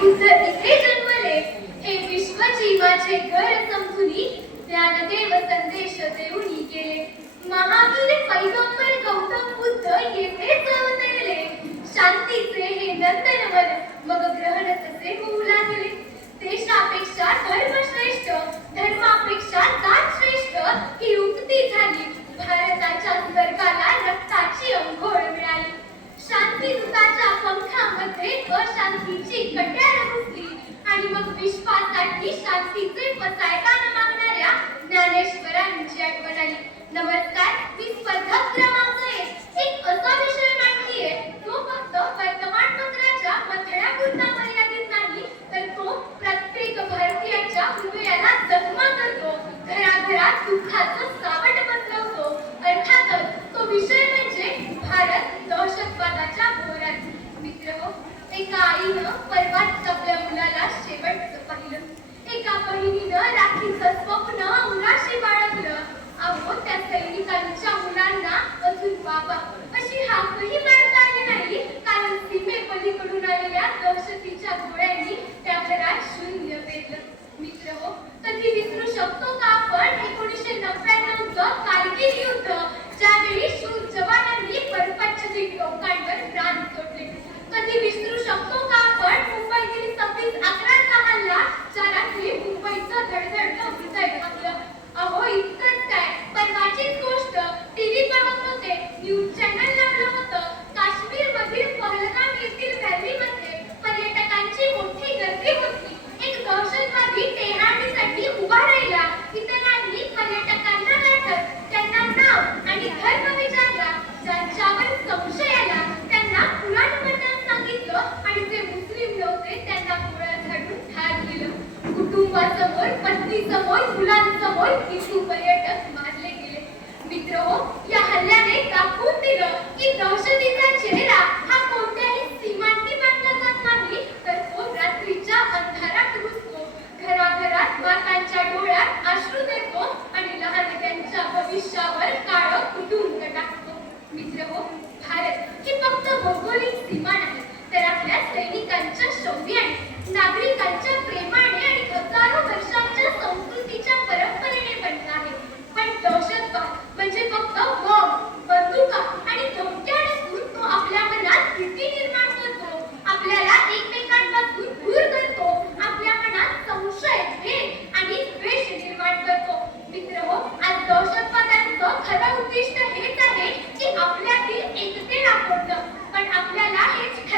बुद्ध इथे जन्मले, हे विश्व जीवाचे घर समजुनी ज्ञानदेव संदेश देऊनी गेले. महावीर पैगंबर गौतम बुद्ध येथेच अवतरले. शांतीचे हे नंदनवन मग ग्रहण तसे होऊ लागले. देशापेक्षा धर्म श्रेष्ठ, धर्मापेक्षा जात श्रेष्ठ ही उक्ती झाली. भारताच्या स्वर्गाला रक्ताची अंघोळ मिळाली. शांतीदूताच्या पंखामध्ये अशांतीची कट्यार घुसली आणि मग विश्वासाठी शांतीचे पसायदान मागणाऱ्या ज्ञानेश्वरांची आठवण आली. नमस्कार, मी स्पर्धक क्रमांक 1 एक असा विषय मांडतीये तो फक्त वर्तमानपत्राच्या मथळ्यापुरता मर्यादित नाही, तर तो प्रत्येक भारतीयाच्या हृदयाला जखमा करतो, घराघरात दुःखाचं सावट पसरवतो. अर्थातच तो विषय म्हणजे भारत दहशतवादाच्या भोवऱ्यात. मित्रहो, एका आईनं परवाच आपल्या मुलाला शेवटचं पाहिलं. एका बहिणीनं राखीचं स्वप्न उराशी बाळगलं. अहो, त्या सैनिकांच्या मुलांना अजून बाबा अशी हाकही मारता आली नाही, कारण सीमेपलीकडून आलेल्या दहशतीच्या गोळ्यांनी त्या घरात शून्य पेरलं. मित्रहो, कधी विसरू शकतो का आपण 1999चं कारगिल युद्ध, ज्यावेळी शूर जवानांनी बर्फाच्छादित लोकांवर प्राण सोडले? कधी विसरू शकतो का आपण मुंबईतील 26/11चा हल्ला, ज्या रात्री मुंबईचं धडधडतं हृदय भागलं? अहो, इतकंच काय, परवाचीच गोष्ट टीव्ही पाहत होते, न्यूज चॅनल लागलं होतं. काश्मीरमधील पहलगाम येथील व्हॅलीमध्ये पर्यटकांची मोठी गर्दी होती. एक दहशतवादी टेहळणीसाठी उभा राहिला. इतरांनी पर्यटकांना गाठत त्यांना नाव आणि धर्म विचारला. ज्यांच्यावर संशय आला त्यांना पुराणबद्दल सांगितलं आणि जे मुस्लिम नव्हते त्यांना गोळ्या झाडून ठार केलं. कुटुंबासमोर, पत्नीसमोर, मुलांसमोर हिंदू पर्यटक मारले गेले. मित्रहो, या हल्ल्याने दाखवून दिलं की दहशतीचा चेहरा हा कोणत्याही सीमांनी बांधला जात नाही, तर तो रात्रीच्या अंधारात घुसतो, घराघरात मातांच्या डोळ्यात अश्रू देतो आणि लहानग्यांच्या भविष्यावर काळं कुटुंब टाकतो. मित्रहो, भारत ही फक्त भौगोलिक सीमा नाही, तर आपल्या सैनिकांच्या शौर्याने, नागरिकांच्या प्रेमाने आणि हजारो वर्षांच्या संस्कृतीच्या परंपरेने बनला आहे. पण दहशतवाद म्हणजे फक्त बॉम्ब, बंदुका आणि धमक्या नसून तो आपल्या मनात भीती निर्माण करतो, आपल्याला एकमेकांपासून दूर करतो, आपल्या मनात संशय, भेद आणि द्वेष निर्माण करतो. मित्रहो, आज दहशतवादाचं खरं उद्दिष्ट हेच आहे की आपल्यातील एकतेला फोडणं. पण आपल्याला हेच